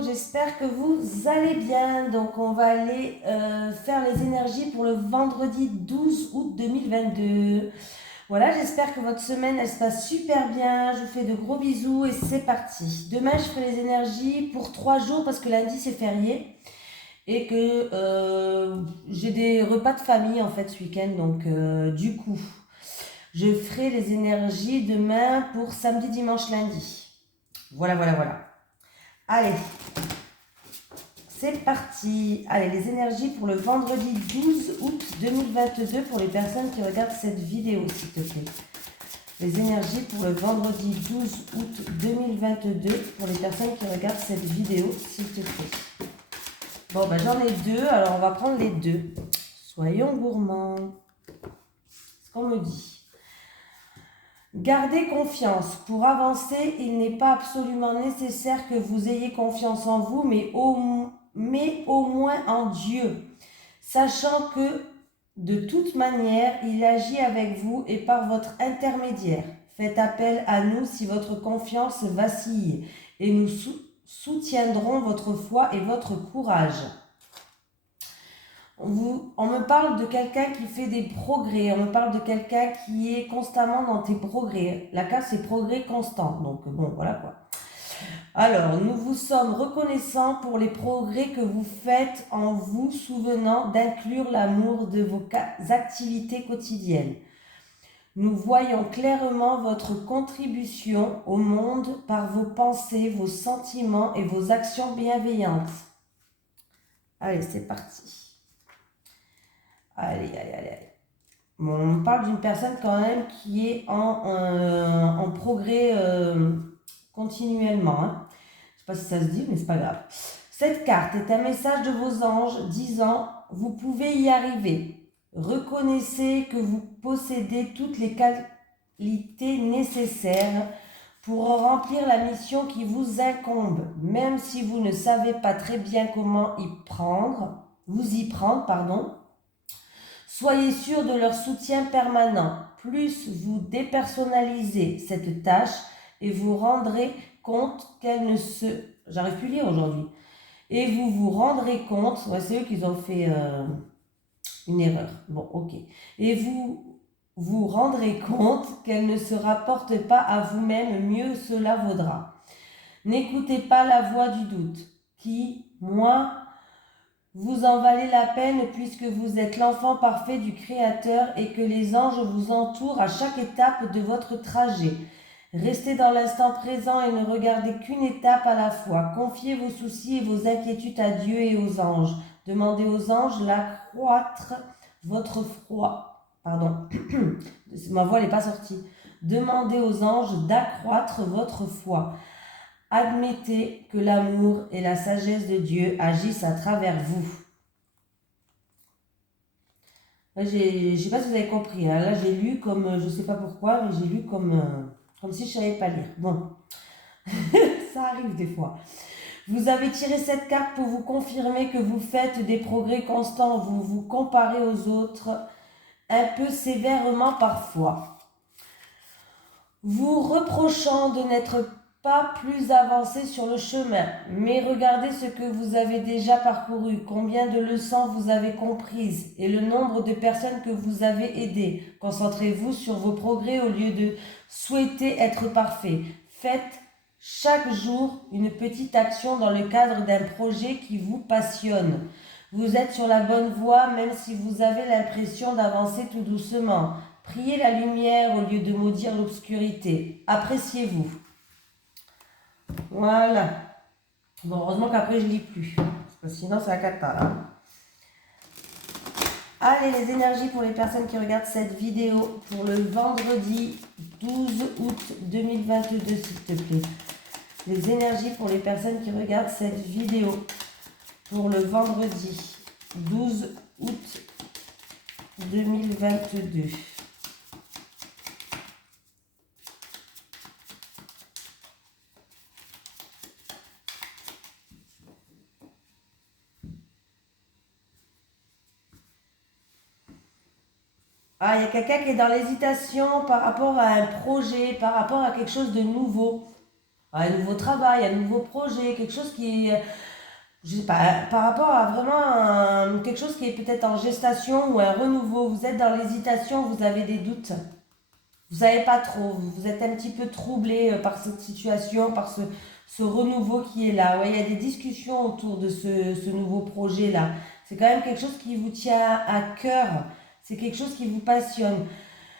monde, j'espère que vous allez bien. Donc on va aller faire les énergies pour le vendredi 12 août 2022. Voilà, j'espère que votre semaine elle se passe super bien. Je vous fais de gros bisous et c'est parti. Demain je ferai les énergies pour 3 jours parce que lundi c'est férié et que j'ai des repas de famille en fait ce week-end. Donc du coup, je ferai les énergies demain pour samedi, dimanche, lundi. Voilà, voilà, voilà. Allez, c'est parti. Allez, les énergies pour le vendredi 12 août 2022 pour les personnes qui regardent cette vidéo, s'il te plaît. Les énergies pour le vendredi 12 août 2022 pour les personnes qui regardent cette vidéo, s'il te plaît. Bon, ben j'en ai deux, alors on va prendre les deux. Soyons gourmands. Ce qu'on me dit. Gardez confiance. Pour avancer, il n'est pas absolument nécessaire que vous ayez confiance en vous, mais au moins en Dieu, sachant que de toute manière, il agit avec vous et par votre intermédiaire. Faites appel à nous si votre confiance vacille et nous soutiendrons votre foi et votre courage. On me parle de quelqu'un qui fait des progrès, on me parle de quelqu'un qui est constamment dans tes progrès. La carte, c'est progrès constant. Donc, bon, voilà quoi. Alors, nous vous sommes reconnaissants pour les progrès que vous faites en vous souvenant d'inclure l'amour de vos activités quotidiennes. Nous voyons clairement votre contribution au monde par vos pensées, vos sentiments et vos actions bienveillantes. Allez, c'est parti. Allez, allez, allez. Bon, on parle d'une personne quand même qui est en progrès continuellement. Hein. Je ne sais pas si ça se dit, mais c'est pas grave. Cette carte est un message de vos anges disant « Vous pouvez y arriver. Reconnaissez que vous possédez toutes les qualités nécessaires pour remplir la mission qui vous incombe, même si vous ne savez pas très bien comment vous y prendre. Soyez sûr de leur soutien permanent. Plus vous dépersonnalisez cette tâche et vous rendrez compte qu'elle ne se... J'arrive plus à lire aujourd'hui. Et vous vous rendrez compte... Ouais, c'est eux qui ont fait une erreur. Bon, ok. Et vous vous rendrez compte qu'elle ne se rapporte pas à vous-même, mieux cela vaudra. N'écoutez pas la voix du doute, qui, moi, vous en valez la peine puisque vous êtes l'enfant parfait du Créateur et que les anges vous entourent à chaque étape de votre trajet. Restez dans l'instant présent et ne regardez qu'une étape à la fois. Confiez vos soucis et vos inquiétudes à Dieu et aux anges. Demandez aux anges d'accroître votre foi. Pardon, ma voix n'est pas sortie. Demandez aux anges d'accroître votre foi. Admettez que l'amour et la sagesse de Dieu agissent à travers vous. Là, je ne sais pas si vous avez compris. Hein. Là, j'ai lu comme, je ne sais pas pourquoi, mais j'ai lu comme si je ne savais pas lire. Bon, ça arrive des fois. Vous avez tiré cette carte pour vous confirmer que vous faites des progrès constants. Vous vous comparez aux autres un peu sévèrement parfois. Vous reprochant de n'être pas plus avancé sur le chemin, mais regardez ce que vous avez déjà parcouru, combien de leçons vous avez comprises et le nombre de personnes que vous avez aidées. Concentrez-vous sur vos progrès au lieu de souhaiter être parfait. Faites chaque jour une petite action dans le cadre d'un projet qui vous passionne. Vous êtes sur la bonne voie même si vous avez l'impression d'avancer tout doucement. Priez la lumière au lieu de maudire l'obscurité. Appréciez-vous. Voilà. Bon, heureusement qu'après je lis plus. Parce que sinon c'est la cata là. Allez, les énergies pour les personnes qui regardent cette vidéo pour le vendredi 12 août 2022, s'il te plaît. Les énergies pour les personnes qui regardent cette vidéo pour le vendredi 12 août 2022. Ah, il y a quelqu'un qui est dans l'hésitation par rapport à un projet, par rapport à quelque chose de nouveau. un nouveau travail, un nouveau projet, quelque chose qui est, je sais pas, par rapport à vraiment quelque chose qui est peut-être en gestation ou un renouveau. Vous êtes dans l'hésitation, vous avez des doutes. Vous savez pas trop, vous êtes un petit peu troublé par cette situation, par ce renouveau qui est là. Ouais, il y a des discussions autour de ce nouveau projet-là. C'est quand même quelque chose qui vous tient à cœur. C'est quelque chose qui vous passionne.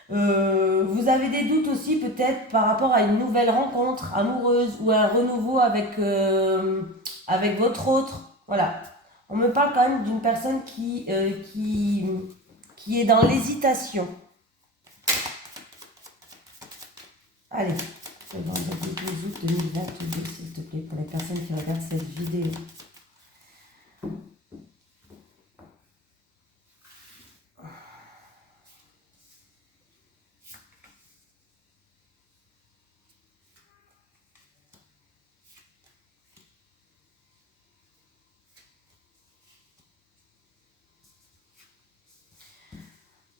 Vous avez des doutes aussi peut-être par rapport à une nouvelle rencontre amoureuse ou un renouveau avec votre autre. Voilà. On me parle quand même d'une personne qui est dans l'hésitation. Allez, le vendredi 12 août 2022, s'il te plaît, pour les personnes qui regardent cette vidéo.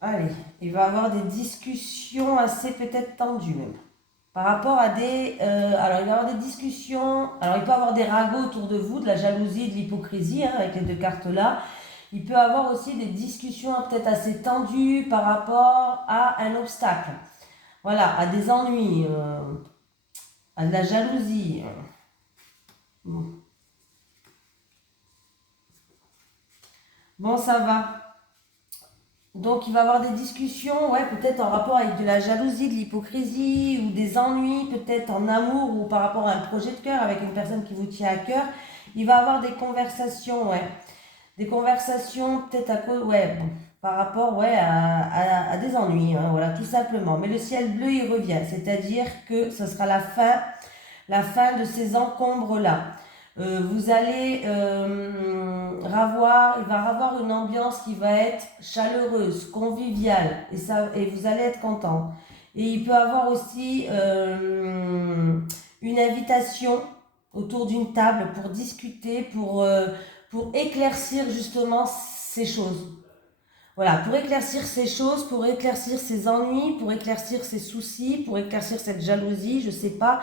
Allez, il va y avoir des discussions assez peut-être tendues même. Par rapport à alors, il va y avoir des discussions. Alors, il peut y avoir des ragots autour de vous, de la jalousie, de l'hypocrisie, hein, avec les deux cartes-là. Il peut y avoir aussi des discussions peut-être assez tendues par rapport à un obstacle. Voilà, à des ennuis, à de la jalousie. Bon, ça va. Donc, il va y avoir des discussions, ouais, peut-être en rapport avec de la jalousie, de l'hypocrisie ou des ennuis, peut-être en amour ou par rapport à un projet de cœur avec une personne qui vous tient à cœur. Il va y avoir des conversations, ouais. Des conversations peut-être à cause, ouais, bon, par rapport, ouais, à des ennuis, hein, voilà, tout simplement. Mais le ciel bleu, il revient, c'est-à-dire que ce sera la fin de ces encombres-là. Vous allez il va y avoir une ambiance qui va être chaleureuse, conviviale, et vous allez être content. Et il peut y avoir aussi une invitation autour d'une table pour discuter, pour éclaircir justement ces choses. Voilà, pour éclaircir ces choses, pour éclaircir ces ennuis, pour éclaircir ces soucis, pour éclaircir cette jalousie, je sais pas,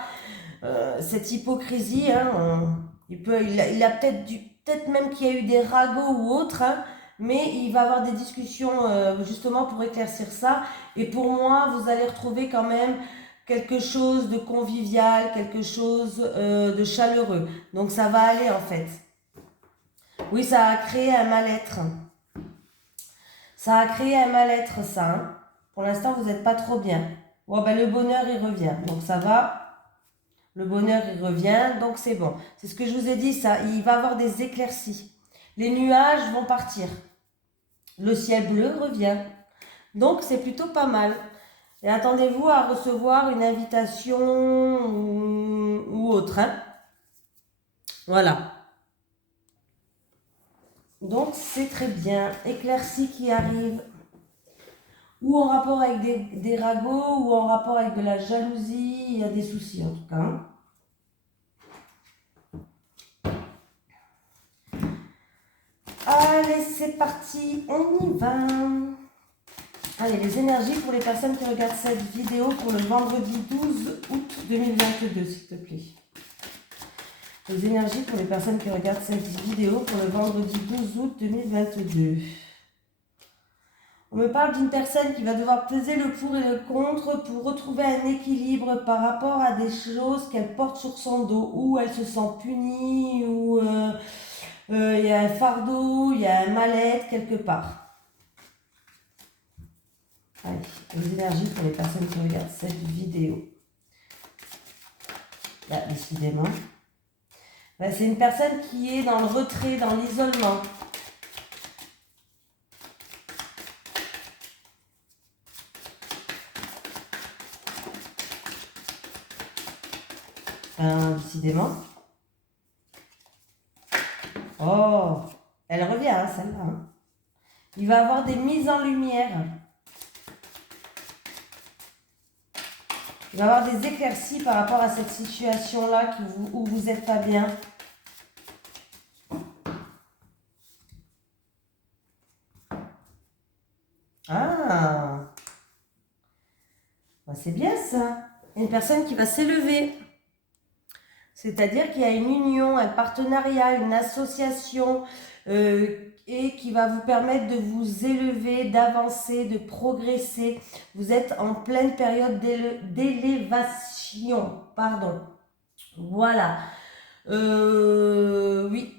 cette hypocrisie, hein, il a peut-être même qu'il y a eu des ragots ou autres, hein, mais il va y avoir des discussions justement pour éclaircir ça. Et pour moi, vous allez retrouver quand même quelque chose de convivial, quelque chose de chaleureux. Donc ça va aller en fait. Oui, ça a créé un mal-être. Ça a créé un mal-être, ça. Hein. Pour l'instant, vous n'êtes pas trop bien. Bon, ben, le bonheur, il revient. Donc ça va. Le bonheur, il revient, donc c'est bon. C'est ce que je vous ai dit, ça. Il va y avoir des éclaircies. Les nuages vont partir. Le ciel bleu revient. Donc c'est plutôt pas mal. Et attendez-vous à recevoir une invitation ou autre. Hein. Voilà. Donc c'est très bien. Éclaircies qui arrivent. Ou en rapport avec des ragots, ou en rapport avec de la jalousie. Il y a des soucis en tout cas. Hein. Allez, c'est parti, on y va. Allez, les énergies pour les personnes qui regardent cette vidéo pour le vendredi 12 août 2022, s'il te plaît. Les énergies pour les personnes qui regardent cette vidéo pour le vendredi 12 août 2022. On me parle d'une personne qui va devoir peser le pour et le contre pour retrouver un équilibre par rapport à des choses qu'elle porte sur son dos, où elle se sent punie, ou il y a un fardeau, il y a un mal-être quelque part. Allez, les énergies pour les personnes qui regardent cette vidéo. Là, décidément. Ben, c'est une personne qui est dans le retrait, dans l'isolement. Décidément. Oh, elle revient, hein, celle-là. Hein. Il va y avoir des mises en lumière. Il va y avoir des éclaircies par rapport à cette situation-là où vous n'êtes pas bien. Ah, ben, c'est bien ça. Une personne qui va s'élever. C'est-à-dire qu'il y a une union, un partenariat, une association et qui va vous permettre de vous élever, d'avancer, de progresser. Vous êtes en pleine période d'élévation. Pardon. Voilà. Oui.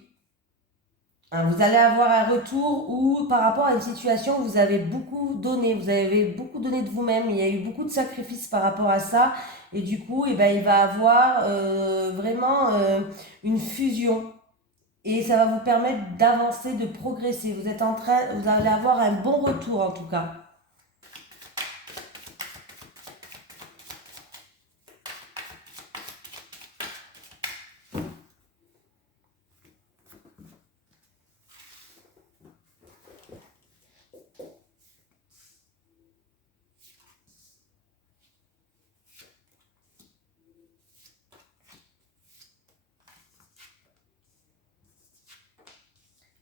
Vous allez avoir un retour où, par rapport à une situation, vous avez beaucoup donné de vous-même, il y a eu beaucoup de sacrifices par rapport à ça, et du coup, eh ben, il va avoir vraiment une fusion, et ça va vous permettre d'avancer, de progresser. Vous allez avoir un bon retour en tout cas.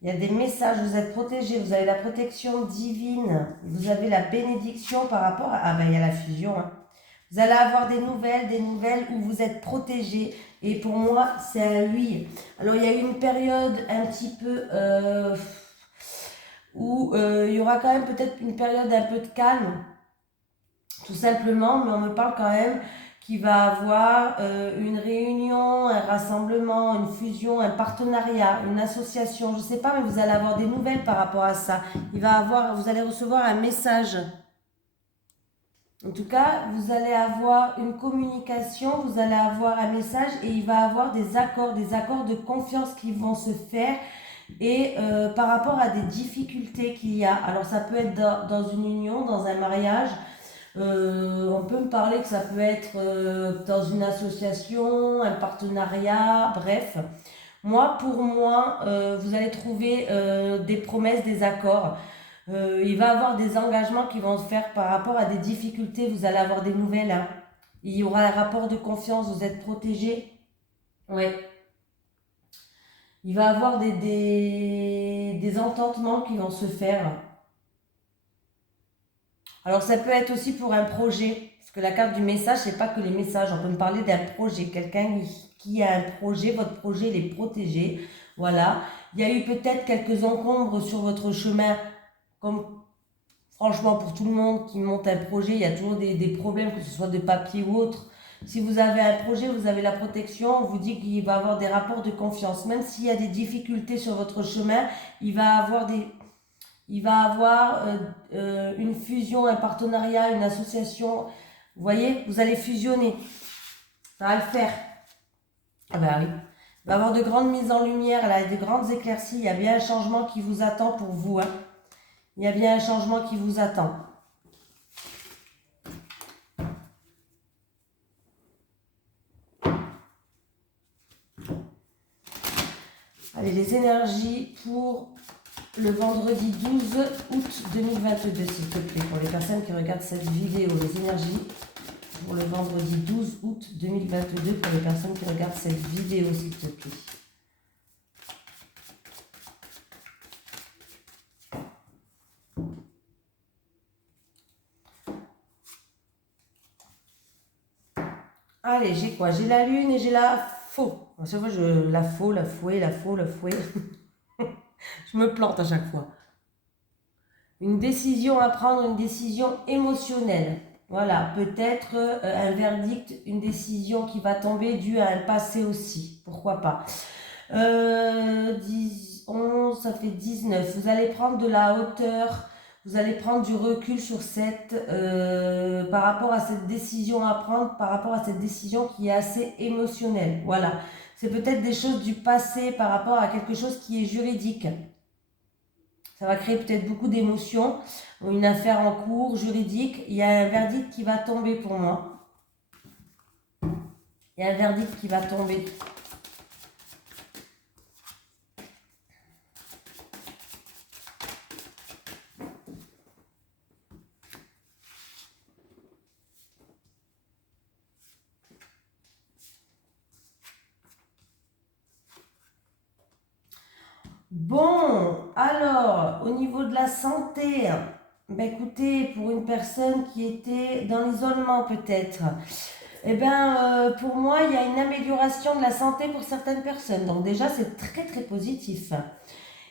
Il y a des messages, vous êtes protégés, vous avez la protection divine, vous avez la bénédiction par rapport à... Ah ben il y a la fusion. Hein. Vous allez avoir des nouvelles où vous êtes protégés. Et pour moi, c'est un oui. Alors il y a eu une période un petit peu où il y aura quand même peut-être une période un peu de calme, tout simplement, mais on me parle quand même qu'il va avoir une réunion, un rassemblement, une fusion, un partenariat, une association, je ne sais pas, mais vous allez avoir des nouvelles par rapport à ça. Vous allez recevoir un message. En tout cas, vous allez avoir une communication, vous allez avoir un message et il va avoir des accords de confiance qui vont se faire et par rapport à des difficultés qu'il y a. Alors ça peut être dans une union, dans un mariage, on peut me parler que ça peut être dans une association, un partenariat, bref. Pour moi, vous allez trouver des promesses, des accords. Il va y avoir des engagements qui vont se faire par rapport à des difficultés. Vous allez avoir des nouvelles. Hein. Il y aura un rapport de confiance. Vous êtes protégé. Oui. Il va y avoir des entendements qui vont se faire. Alors ça peut être aussi pour un projet. Parce que la carte du message, c'est pas que les messages. On peut me parler d'un projet. Quelqu'un qui a un projet. Votre projet, il est protégé. Voilà. Il y a eu peut-être quelques encombres sur votre chemin. Comme franchement, pour tout le monde qui monte un projet, il y a toujours des problèmes, que ce soit de papier ou autre. Si vous avez un projet, vous avez la protection, on vous dit qu'il va y avoir des rapports de confiance. Même s'il y a des difficultés sur votre chemin, il va avoir une fusion, un partenariat, une association. Vous voyez, vous allez fusionner. Ça va le faire. Ah ben oui. Il va y avoir de grandes mises en lumière, là, de grandes éclaircies. Il y a bien un changement qui vous attend pour vous. Hein. Il y a bien un changement qui vous attend. Allez, les énergies pour le vendredi 12 août 2022, s'il te plaît, pour les personnes qui regardent cette vidéo. Les énergies pour le vendredi 12 août 2022, pour les personnes qui regardent cette vidéo, s'il te plaît. Allez, j'ai quoi? J'ai la lune et j'ai la faux. À chaque fois, la faux, la fouet, la faux, la fouet. Je me plante à chaque fois. Une décision à prendre, une décision émotionnelle. Voilà, peut-être un verdict, une décision qui va tomber due à un passé aussi. Pourquoi pas. 10, 11, ça fait 19. Vous allez prendre de la hauteur, vous allez prendre du recul sur par rapport à cette décision à prendre, par rapport à cette décision qui est assez émotionnelle. Voilà, c'est peut-être des choses du passé par rapport à quelque chose qui est juridique. Ça va créer peut-être beaucoup d'émotions, une affaire en cours, juridique. Il y a un verdict qui va tomber pour moi. Il y a un verdict qui va tomber. Bon, alors, au niveau de la santé, ben écoutez, pour une personne qui était dans l'isolement peut-être, Eh bien, pour moi, il y a une amélioration de la santé pour certaines personnes. Donc déjà, c'est très très positif.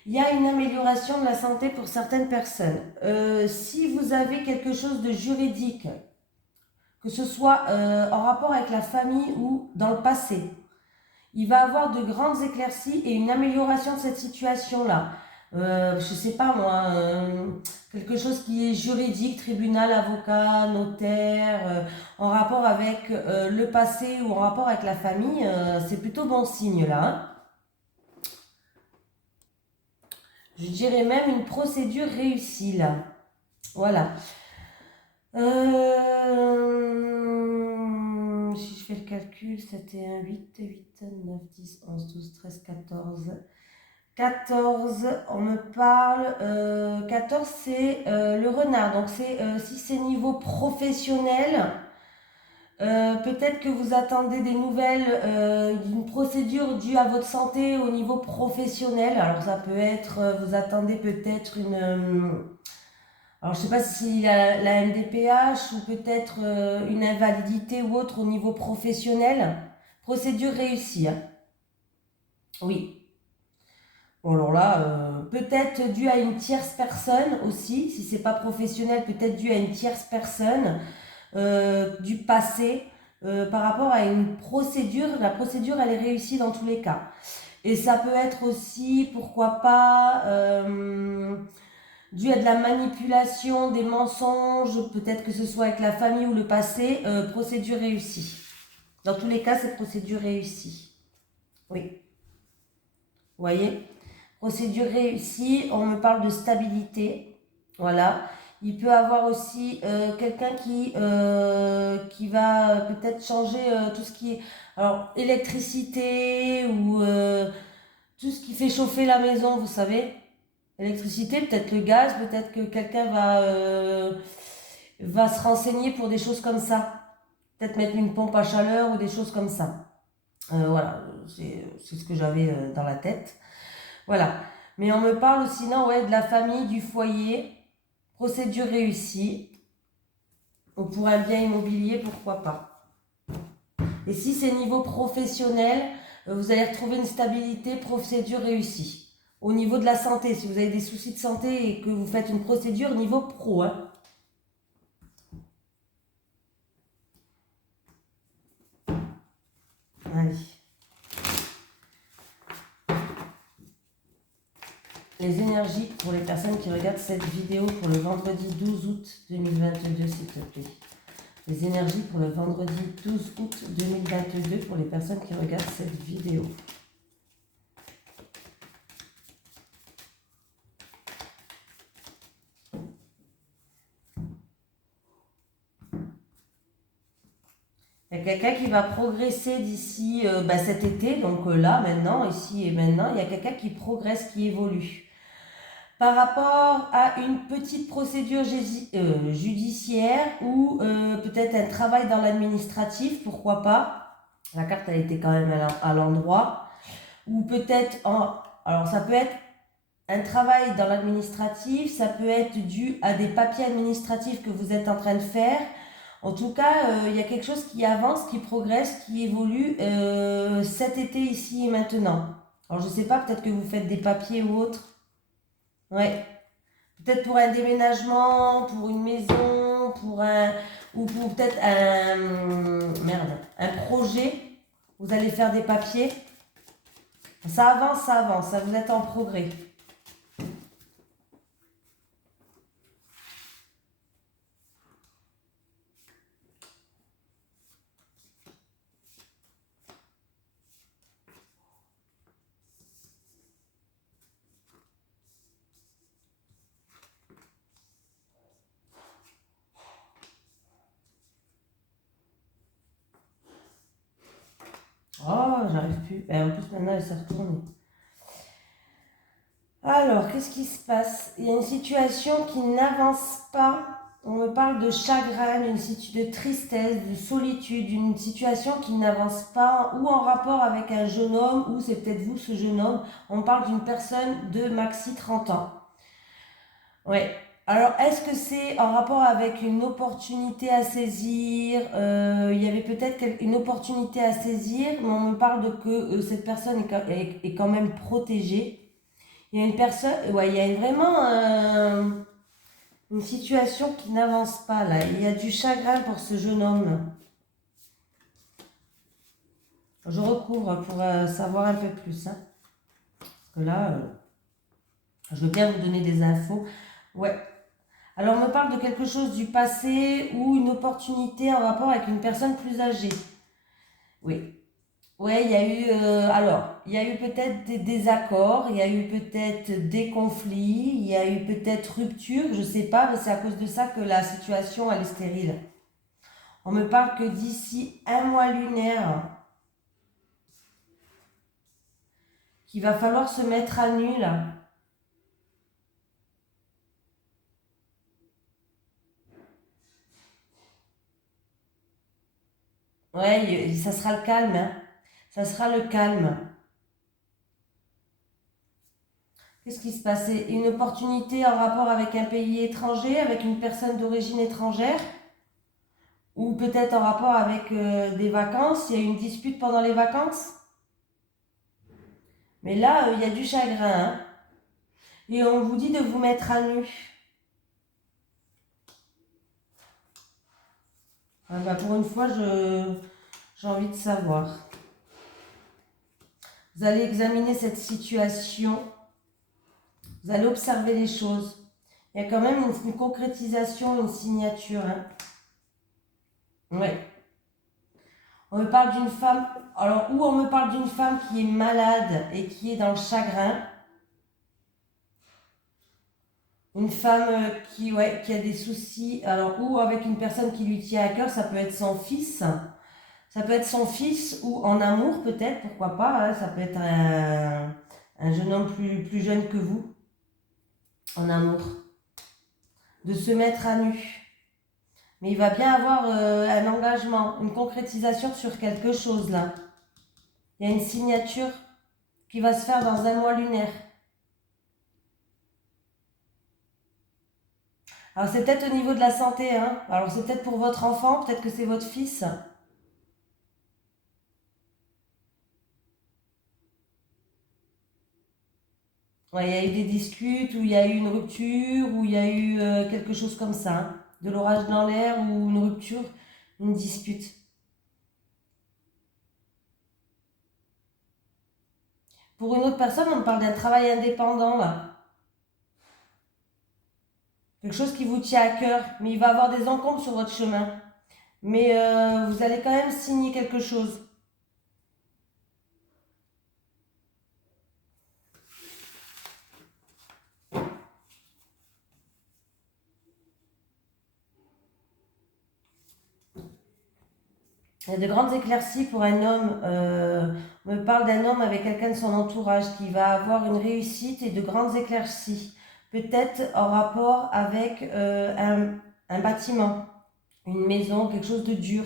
Il y a une amélioration de la santé pour certaines personnes. Si vous avez quelque chose de juridique, que ce soit en rapport avec la famille ou dans le passé, il va avoir de grandes éclaircies et une amélioration de cette situation-là. Je sais pas moi, quelque chose qui est juridique, tribunal, avocat, notaire, en rapport avec le passé ou en rapport avec la famille, c'est plutôt bon signe là, hein. Je dirais même une procédure réussie là. Voilà. Si je fais le calcul, c'était un 8, 8, 9, 10, 11, 12, 13, 14. 14, on me parle, 14 c'est le renard, donc c'est si c'est niveau professionnel, peut-être que vous attendez des nouvelles d'une procédure due à votre santé au niveau professionnel, alors ça peut être, vous attendez peut-être une, alors je sais pas si la MDPH ou peut-être une invalidité ou autre au niveau professionnel, procédure réussie, hein. Oui. Bon, alors là, peut-être dû à une tierce personne aussi, si c'est pas professionnel, peut-être dû à une tierce personne du passé par rapport à une procédure. La procédure, elle est réussie dans tous les cas. Et ça peut être aussi, pourquoi pas, dû à de la manipulation, des mensonges, peut-être que ce soit avec la famille ou le passé, procédure réussie. Dans tous les cas, c'est procédure réussie. Oui. Vous voyez ? Procédure réussie, on me parle de stabilité. Voilà. Il peut avoir aussi quelqu'un qui va peut-être changer tout ce qui est alors, électricité ou tout ce qui fait chauffer la maison, vous savez. Électricité, peut-être le gaz, peut-être que quelqu'un va se renseigner pour des choses comme ça. Peut-être mettre une pompe à chaleur ou des choses comme ça. Voilà, c'est ce que j'avais dans la tête. Voilà. Mais on me parle sinon ouais, de la famille, du foyer, procédure réussie. Ou pour un bien immobilier, pourquoi pas. Et si c'est niveau professionnel, vous allez retrouver une stabilité, procédure réussie. Au niveau de la santé, si vous avez des soucis de santé et que vous faites une procédure niveau pro, hein. Allez. Les énergies pour les personnes qui regardent cette vidéo pour le vendredi 12 août 2022, s'il te plaît. Les énergies pour le vendredi 12 août 2022 pour les personnes qui regardent cette vidéo. Il y a quelqu'un qui va progresser d'ici cet été, donc là, maintenant, ici et maintenant, il y a quelqu'un qui progresse, qui évolue. Par rapport à une petite procédure judiciaire ou peut-être un travail dans l'administratif, pourquoi pas. La carte a été quand même à l'endroit. Ou peut-être, alors ça peut être un travail dans l'administratif, ça peut être dû à des papiers administratifs que vous êtes en train de faire. En tout cas, il y a quelque chose qui avance, qui progresse, qui évolue cet été, ici et maintenant. Alors je sais pas, peut-être que vous faites des papiers ou autre. Ouais. Peut-être pour un déménagement, pour une maison, ou pour peut-être un projet. Vous allez faire des papiers. Ça avance, ça vous êtes en progrès. Oh, j'arrive plus. Et en plus, maintenant, elle s'est retournée. Alors, qu'est-ce qui se passe? Il y a une situation qui n'avance pas. On me parle de chagrin, de tristesse, de solitude, une situation qui n'avance pas, ou en rapport avec un jeune homme, ou c'est peut-être vous ce jeune homme. On parle d'une personne de maxi 30 ans. Ouais. Alors, est-ce que c'est en rapport avec une opportunité à saisir? Il y avait peut-être une opportunité à saisir, mais on me parle de que cette personne est quand même protégée. Il y a une personne, ouais, il y a vraiment une situation qui n'avance pas là. Il y a du chagrin pour ce jeune homme. Je recouvre pour savoir un peu plus, hein. Parce que là, je veux bien vous donner des infos. Ouais. Alors, on me parle de quelque chose du passé ou une opportunité en rapport avec une personne plus âgée. Oui. Ouais, il y a eu, il y a eu peut-être des désaccords, il y a eu peut-être des conflits, il y a eu peut-être rupture, je sais pas, mais c'est à cause de ça que la situation, elle est stérile. On me parle que d'ici un mois lunaire, qu'il va falloir se mettre à nu, là. Ouais, ça sera le calme, hein. Ça sera le calme. Qu'est-ce qui se passait? Une opportunité en rapport avec un pays étranger, avec une personne d'origine étrangère, ou peut-être en rapport avec des vacances. Il y a eu une dispute pendant les vacances. Mais là, il y a du chagrin, hein. Et on vous dit de vous mettre à nu. Ah bah, pour une fois, j'ai envie de savoir. Vous allez examiner cette situation. Vous allez observer les choses. Il y a quand même une concrétisation, une signature, hein. Ouais. On me parle d'une femme, alors ou on me parle d'une femme qui est malade et qui est dans le chagrin. Une femme ouais, qui a des soucis, alors ou avec une personne qui lui tient à cœur, ça peut être son fils. Ça peut être son fils ou en amour peut-être, pourquoi pas, hein. Ça peut être un jeune homme plus jeune que vous, en amour. De se mettre à nu. Mais il va bien avoir un engagement, une concrétisation sur quelque chose là. Il y a une signature qui va se faire dans un mois lunaire. Alors c'est peut-être au niveau de la santé, hein. Alors c'est peut-être pour votre enfant, peut-être que c'est votre fils. Ouais, il y a eu des disputes, ou il y a eu une rupture, ou il y a eu quelque chose comme ça, hein. De l'orage dans l'air, ou une rupture, une dispute. Pour une autre personne, on parle d'un travail indépendant, là. Quelque chose qui vous tient à cœur, mais il va y avoir des encombres sur votre chemin. Mais vous allez quand même signer quelque chose. Il y a de grandes éclaircies pour un homme. On me parle d'un homme avec quelqu'un de son entourage qui va avoir une réussite et de grandes éclaircies. Peut-être en rapport avec un bâtiment, une maison, quelque chose de dur.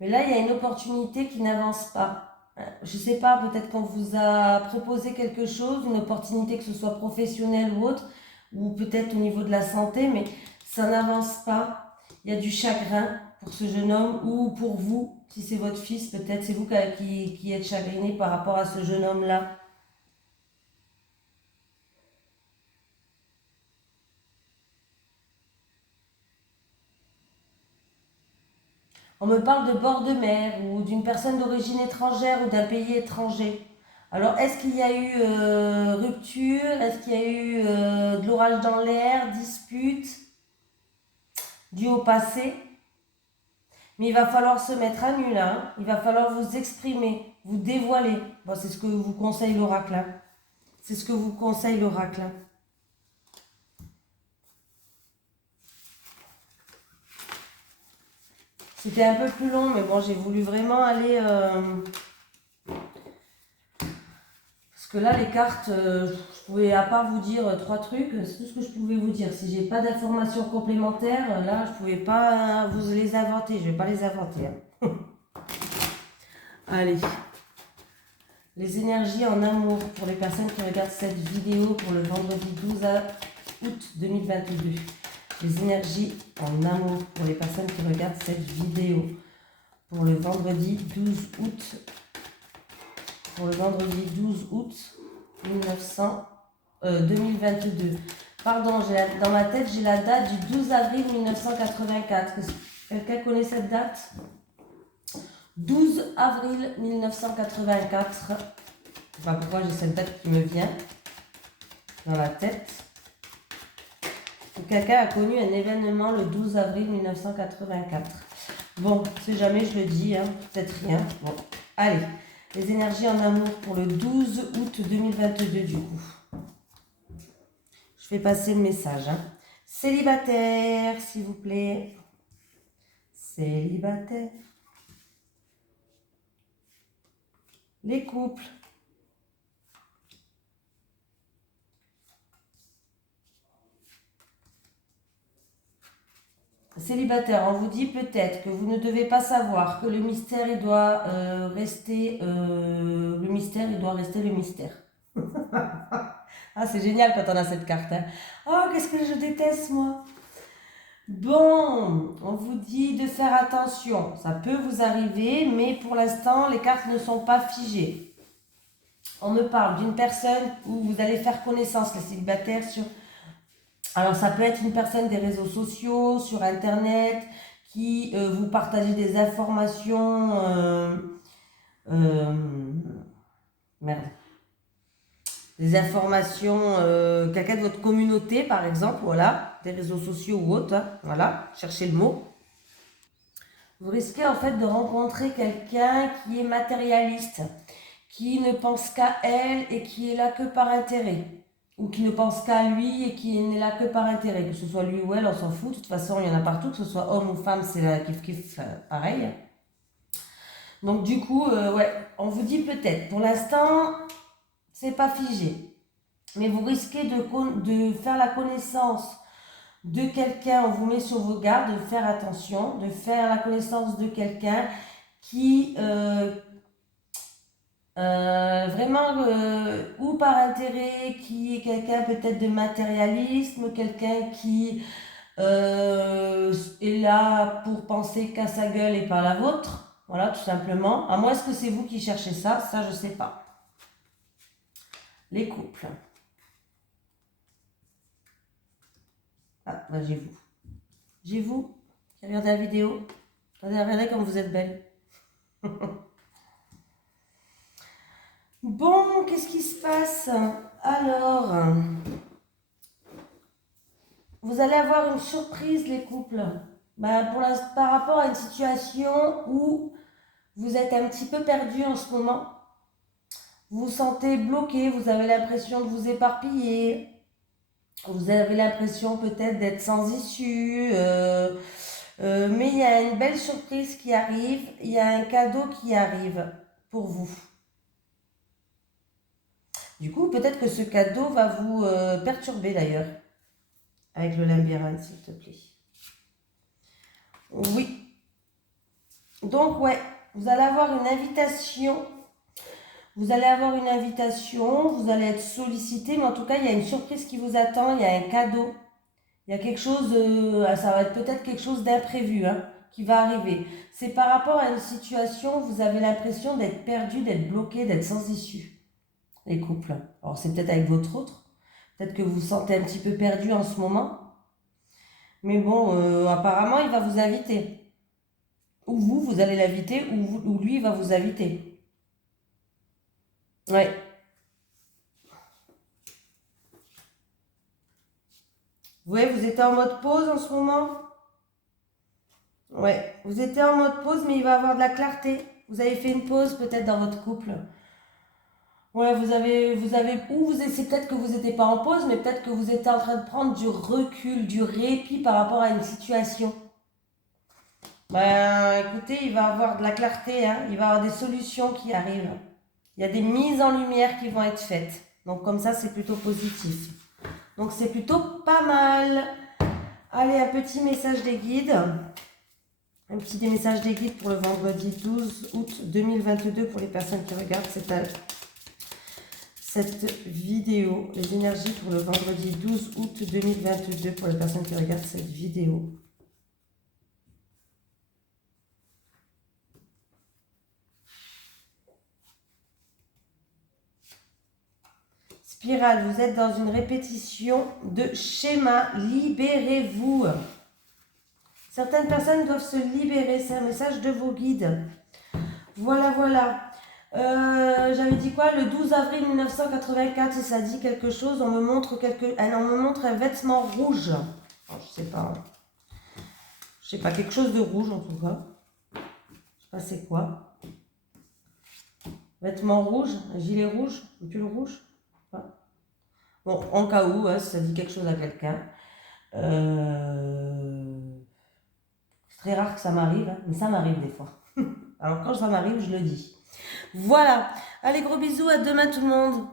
Mais là, il y a une opportunité qui n'avance pas. Je ne sais pas, peut-être qu'on vous a proposé quelque chose, une opportunité que ce soit professionnelle ou autre, ou peut-être au niveau de la santé, mais ça n'avance pas. Il y a du chagrin pour ce jeune homme ou pour vous, si c'est votre fils, peut-être c'est vous qui êtes chagriné par rapport à ce jeune homme-là. On me parle de bord de mer ou d'une personne d'origine étrangère ou d'un pays étranger. Alors, est-ce qu'il y a eu rupture? Est-ce qu'il y a eu de l'orage dans l'air, dispute, due au passé? Mais il va falloir se mettre à nu là, hein. Il va falloir vous exprimer, vous dévoiler. Bon, c'est ce que vous conseille l'oracle, hein. C'est ce que vous conseille l'oracle, hein. C'était un peu plus long, mais bon, j'ai voulu vraiment aller... Parce que là, les cartes, je pouvais à part vous dire trois trucs, c'est tout ce que je pouvais vous dire. Si j'ai pas d'informations complémentaires, là, je pouvais pas vous les inventer. Je vais pas les inventer, hein. Allez. Les énergies en amour pour les personnes qui regardent cette vidéo pour le vendredi 12 août 2022. Les énergies en amour pour les personnes qui regardent cette vidéo pour le vendredi 12 août. Pour le vendredi 12 août 2022. Pardon, dans ma tête, j'ai la date du 12 avril 1984. Quelqu'un connaît cette date? 12 avril 1984. Je ne sais pas pourquoi j'ai cette date qui me vient dans la tête. Quelqu'un a connu un événement le 12 avril 1984. Bon, si jamais je le dis, hein, peut-être rien. Bon, allez. Les énergies en amour pour le 12 août 2022 du coup. Je vais passer le message. Hein. Célibataire, s'il vous plaît. Célibataire. Les couples. Célibataire, on vous dit peut-être que vous ne devez pas savoir que le mystère, il doit rester le mystère, il doit rester le mystère. Ah, c'est génial quand on a cette carte. Hein. Oh, qu'est-ce que je déteste, moi. Bon, on vous dit de faire attention. Ça peut vous arriver, mais pour l'instant, les cartes ne sont pas figées. On me parle d'une personne où vous allez faire connaissance, les célibataires, sur... Alors, ça peut être une personne des réseaux sociaux, sur Internet, qui vous partage des informations... merde. Des informations, quelqu'un de votre communauté, par exemple, voilà, des réseaux sociaux ou autres, hein, voilà, cherchez le mot. Vous risquez en fait de rencontrer quelqu'un qui est matérialiste, qui ne pense qu'à elle et qui est là que par intérêt. Ou qui ne pense qu'à lui et qui n'est là que par intérêt. Que ce soit lui ou elle, on s'en fout. De toute façon, il y en a partout. Que ce soit homme ou femme, c'est la kiff-kiff pareil. Donc du coup, ouais, on vous dit peut-être. Pour l'instant, c'est pas figé. Mais vous risquez de faire la connaissance de quelqu'un. On vous met sur vos gardes, de faire attention. De faire la connaissance de quelqu'un qui... vraiment ou par intérêt, qui est quelqu'un peut-être de matérialisme, quelqu'un qui est là pour penser qu'à sa gueule et pas à la vôtre, voilà, tout simplement. À moins que c'est vous qui cherchez ça je sais pas. Les couples. Ah, bah j'ai vous qui regardez la vidéo. Regardez comme vous êtes belle. Bon, qu'est-ce qui se passe? Alors, vous allez avoir une surprise, les couples. Ben, par rapport à une situation où vous êtes un petit peu perdu en ce moment. Vous vous sentez bloqué, vous avez l'impression de vous éparpiller. Vous avez l'impression peut-être d'être sans issue. Mais il y a une belle surprise qui arrive. Il y a un cadeau qui arrive pour vous. Du coup, peut-être que ce cadeau va vous perturber d'ailleurs. Avec le labyrinthe, s'il te plaît. Oui. Donc, ouais, vous allez avoir une invitation. Vous allez avoir une invitation, vous allez être sollicité, mais en tout cas, il y a une surprise qui vous attend, il y a un cadeau. Il y a quelque chose, ça va être peut-être quelque chose d'imprévu hein, qui va arriver. C'est par rapport à une situation où vous avez l'impression d'être perdu, d'être bloqué, d'être sans issue. Les couples. Alors, c'est peut-être avec votre autre. Peut-être que vous vous sentez un petit peu perdu en ce moment. Mais bon, apparemment, il va vous inviter. Ou vous allez l'inviter, ou lui, il va vous inviter. Ouais. Vous voyez, vous êtes en mode pause en ce moment. Ouais, vous étiez en mode pause, mais il va y avoir de la clarté. Vous avez fait une pause peut-être dans votre couple. Ouais, c'est peut-être que vous n'étiez pas en pause, mais peut-être que vous étiez en train de prendre du recul, du répit par rapport à une situation. Ben, écoutez, il va y avoir de la clarté, hein. Il va y avoir des solutions qui arrivent. Il y a des mises en lumière qui vont être faites. Donc comme ça, c'est plutôt positif. Donc c'est plutôt pas mal. Allez, un petit message des guides. Un petit message des guides pour le vendredi 12 août 2022 pour les personnes qui regardent cette vidéo, les énergies pour le vendredi 12 août 2022 pour les personnes qui regardent cette vidéo. Spirale, vous êtes dans une répétition de schéma. Libérez-vous. Certaines personnes doivent se libérer. C'est un message de vos guides. Voilà, voilà. J'avais dit quoi? Le 12 avril 1984, si ça dit quelque chose, on me montre un vêtement rouge. Alors, je sais pas, quelque chose de rouge en tout cas. Je sais pas c'est quoi. Vêtement rouge, un gilet rouge, un pull rouge. Bon, en cas où, hein, si ça dit quelque chose à quelqu'un. C'est très rare que ça m'arrive, hein, mais ça m'arrive des fois. Alors quand ça m'arrive, je le dis. Voilà. Allez, gros bisous, à demain tout le monde.